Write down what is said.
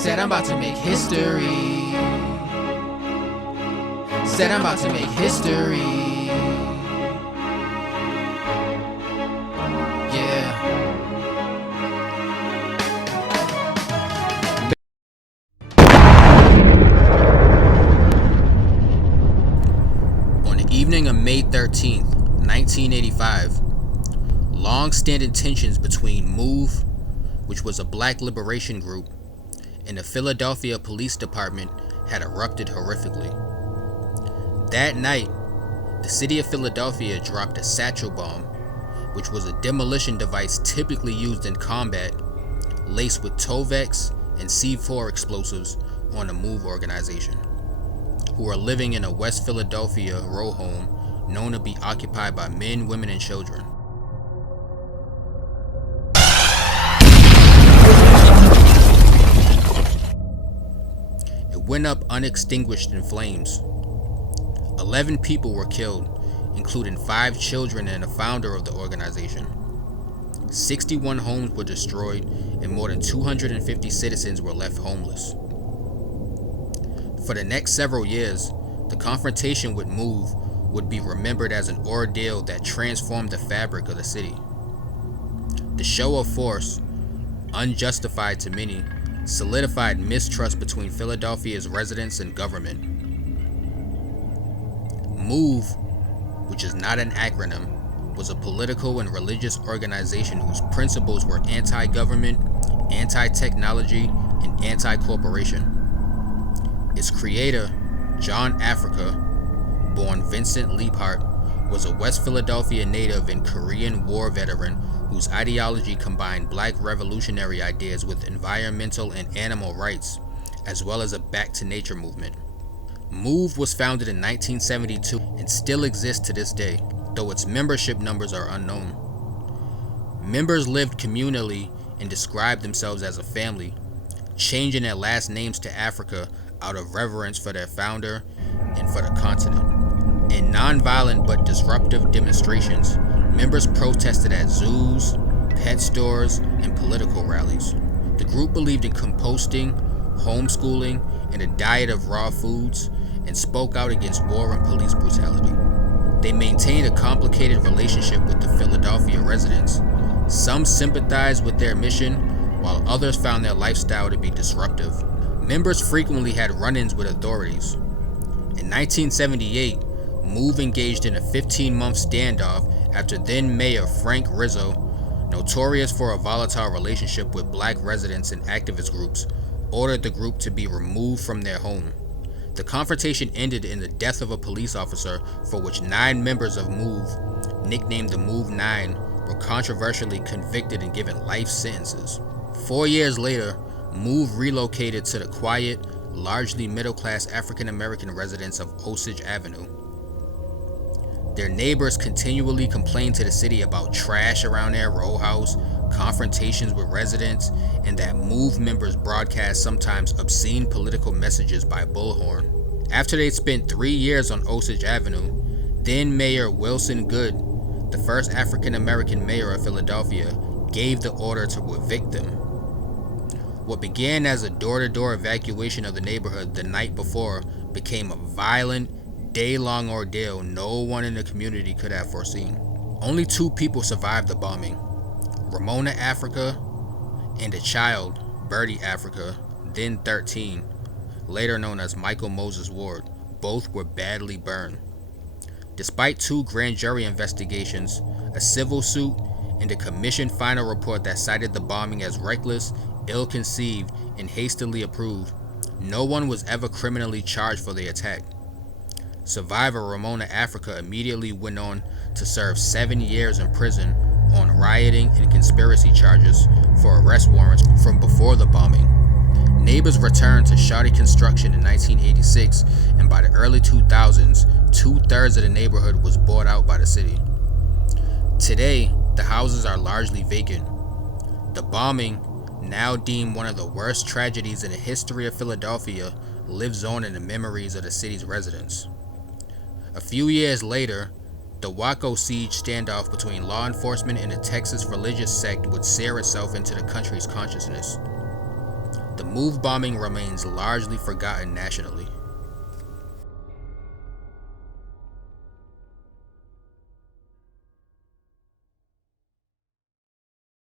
Said I'm about to make history. Said I'm about to make history. Yeah. On the evening of May 13th, 1985, long-standing tensions between MOVE, which was a black liberation group, and the Philadelphia Police Department had erupted horrifically. That night, the city of Philadelphia dropped a satchel bomb, which was a demolition device typically used in combat, laced with Tovex and C4 explosives on the MOVE organization, who are living in a West Philadelphia row home known to be occupied by men, women, and children. It went up unextinguished in flames. 11 people were killed, including 5 children and the founder of the organization. 61 homes were destroyed, and more than 250 citizens were left homeless. For the next several years, the confrontation with MOVE would be remembered as an ordeal that transformed the fabric of the city. The show of force, unjustified to many, solidified mistrust between Philadelphia's residents and government. MOVE, which is not an acronym, was a political and religious organization whose principles were anti-government, anti-technology, and anti-corporation. Its creator, John Africa, born Vincent Leaphart, was a West Philadelphia native and Korean War veteran whose ideology combined black revolutionary ideas with environmental and animal rights, as well as a back-to-nature movement. MOVE was founded in 1972 and still exists to this day, though its membership numbers are unknown. Members lived communally and described themselves as a family, changing their last names to Africa out of reverence for their founder and for the continent. In non-violent but disruptive demonstrations, members protested at zoos, pet stores, and political rallies. The group believed in composting, homeschooling, and a diet of raw foods, and spoke out against war and police brutality. They maintained a complicated relationship with the Philadelphia residents. Some sympathized with their mission, while others found their lifestyle to be disruptive. Members frequently had run-ins with authorities. In 1978, MOVE engaged in a 15-month standoff after then-Mayor Frank Rizzo, notorious for a volatile relationship with black residents and activist groups, ordered the group to be removed from their home. The confrontation ended in the death of a police officer, for which 9 members of MOVE, nicknamed the MOVE 9, were controversially convicted and given life sentences. 4 years later, MOVE relocated to the quiet, largely middle-class African-American residents of Osage Avenue. Their neighbors continually complained to the city about trash around their row house, confrontations with residents, and that MOVE members broadcast sometimes obscene political messages by bullhorn. After they'd spent 3 years on Osage Avenue, then Mayor Wilson Goode, the first African-American mayor of Philadelphia, gave the order to evict them. What began as a door-to-door evacuation of the neighborhood the night before became a violent, day-long ordeal no one in the community could have foreseen. Only 2 people survived the bombing: Ramona Africa and a child, Birdie Africa, then 13, later known as Michael Moses Ward. Both were badly burned. Despite 2 grand jury investigations, a civil suit, and a commission final report that cited the bombing as reckless, ill-conceived, and hastily approved, no one was ever criminally charged for the attack. Survivor Ramona Africa immediately went on to serve 7 years in prison on rioting and conspiracy charges for arrest warrants from before the bombing. Neighbors returned to shoddy construction in 1986, and by the early 2000s, 2/3 of the neighborhood was bought out by the city. Today, the houses are largely vacant. The bombing, now deemed one of the worst tragedies in the history of Philadelphia, lives on in the memories of the city's residents. A few years later, the Waco siege standoff between law enforcement and the Texas religious sect would sear itself into the country's consciousness. the move bombing remains largely forgotten nationally.